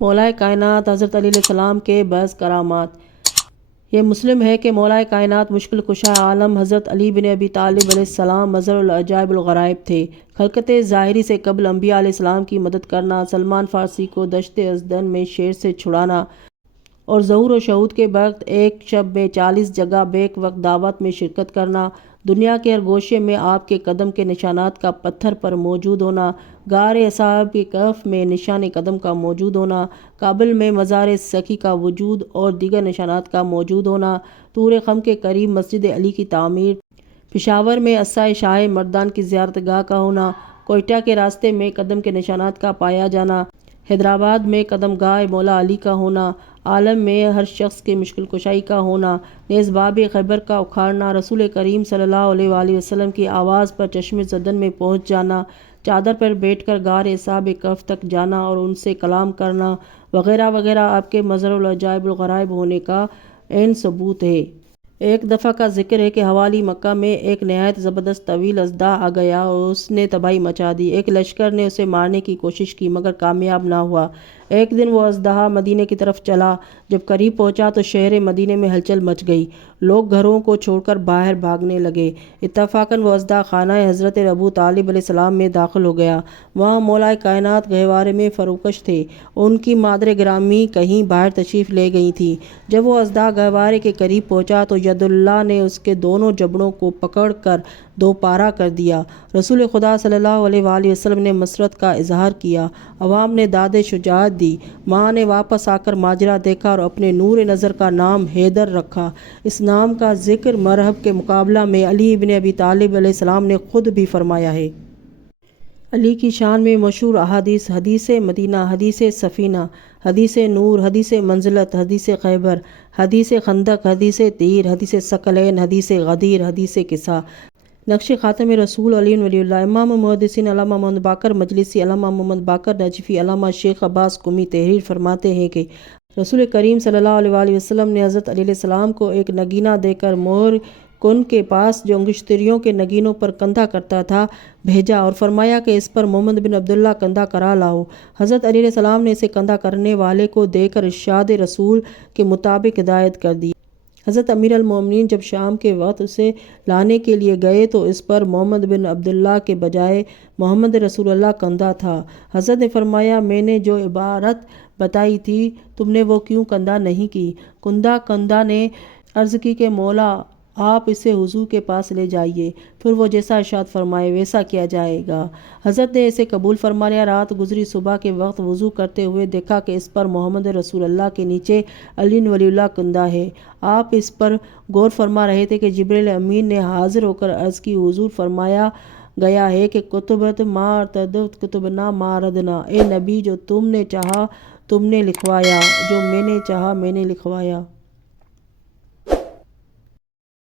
مولا کائنات حضرت علی علیہ السلام کے بعض کرامات۔ یہ مسلم ہے کہ مولا کائنات مشکل کشا عالم حضرت علی بن ابی طالب علیہ السلام مظہر العجائب الغرائب تھے۔ خلقت ظاہری سے قبل انبیاء علیہ السلام کی مدد کرنا، سلمان فارسی کو دشت ازدن میں شیر سے چھڑانا اور ظہور و شہود کے وقت ایک شب میں 40 جگہ بیک وقت دعوت میں شرکت کرنا، دنیا کے ہر گوشے میں آپ کے قدم کے نشانات کا پتھر پر موجود ہونا، غار اصحاب کہف میں نشان قدم کا موجود ہونا، کابل میں مزار سکی کا وجود اور دیگر نشانات کا موجود ہونا، طور خم کے قریب مسجد علی کی تعمیر، پشاور میں اصحائے شاہ مردان کی زیارت گاہ کا ہونا، کوئٹہ کے راستے میں قدم کے نشانات کا پایا جانا، حیدرآباد میں قدم گاہ مولا علی کا ہونا، عالم میں ہر شخص کے مشکل کشائی کا ہونا، نیز باب خیبر کا اکھاڑنا، رسول کریم صلی اللہ علیہ وآلہ وسلم کی آواز پر چشم زدن میں پہنچ جانا، چادر پر بیٹھ کر غار اصحاب کہف تک جانا اور ان سے کلام کرنا وغیرہ وغیرہ آپ کے مظہر العجائب الغرائب ہونے کا عین ثبوت ہے۔ ایک دفعہ کا ذکر ہے کہ حوالی مکہ میں ایک نہایت زبردست طویل اژدہا آ گیا اور اس نے تباہی مچا دی۔ ایک لشکر نے اسے مارنے کی کوشش کی مگر کامیاب نہ ہوا۔ ایک دن وہ اژدہا مدینے کی طرف چلا، جب قریب پہنچا تو شہر مدینے میں ہلچل مچ گئی، لوگ گھروں کو چھوڑ کر باہر بھاگنے لگے۔ اتفاقاً وہ اژدہا خانہ حضرت ابو طالب علیہ السلام میں داخل ہو گیا۔ وہاں مولا کائنات گہوارے میں فروکش تھے، ان کی مادر گرامی کہیں باہر تشریف لے گئی تھیں۔ جب وہ اژدہا گہوارے کے قریب پہنچا تو ید اللہ نے اس کے دونوں جبڑوں کو پکڑ کر دو پارہ کر دیا۔ رسول خدا صلی اللہ علیہ وآلہ وسلم نے مسرت کا اظہار کیا، عوام نے داد شجاعت دی، ماں نے واپس آ کر ماجرا دیکھا اور اپنے نور نظر کا نام حیدر رکھا۔ اس نام کا ذکر مرحب کے مقابلہ میں علی بن ابی طالب علیہ السلام نے خود بھی فرمایا ہے۔ علی کی شان میں مشہور احادیث: حدیث مدینہ، حدیث سفینہ، حدیث نور، حدیث منزلت، حدیث خیبر، حدیث خندق، حدیث تیر، حدیث ثقلین، حدیث غدیر، حدیث کسا۔ نقش خاتم رسول علی ولی اللہ۔ امام محدثین علامہ محمد باقر مجلسی، علامہ محمد باقر نجفی، علامہ شیخ عباس قمی تحریر فرماتے ہیں کہ رسول کریم صلی اللہ علیہ وآلہ وسلم نے حضرت علی علیہ السلام کو ایک نگینہ دے کر مہر کن کے پاس جو انگشتریوں کے نگینوں پر کندھا کرتا تھا بھیجا اور فرمایا کہ اس پر محمد بن عبداللہ کندھا کرا لاؤ۔ حضرت علی علیہ السلام نے اسے کندھا کرنے والے کو دے کر ارشاد رسول کے مطابق ہدایت کر دی۔ حضرت امیر المومنین جب شام کے وقت اسے لانے کے لیے گئے تو اس پر محمد بن عبداللہ کے بجائے محمد رسول اللہ کندھا تھا۔ حضرت نے فرمایا، میں نے جو عبارت بتائی تھی تم نے وہ کیوں کندھا نہیں کی؟ کندھا نے عرض کی کہ مولا آپ اسے حضور کے پاس لے جائیے، پھر وہ جیسا ارشاد فرمائے ویسا کیا جائے گا۔ حضرت نے اسے قبول فرما لیا۔ رات گزری، صبح کے وقت وضو کرتے ہوئے دیکھا کہ اس پر محمد رسول اللہ کے نیچے علی ولی اللہ کندھا ہے۔ آپ اس پر غور فرما رہے تھے کہ جبریل امین نے حاضر ہو کر عرض کی، حضور فرمایا گیا ہے کہ کتبت ما ارتدت کتبنا ما اردنا، اے نبی جو تم نے چاہا تم نے لکھوایا، جو میں نے چاہا میں نے لکھوایا۔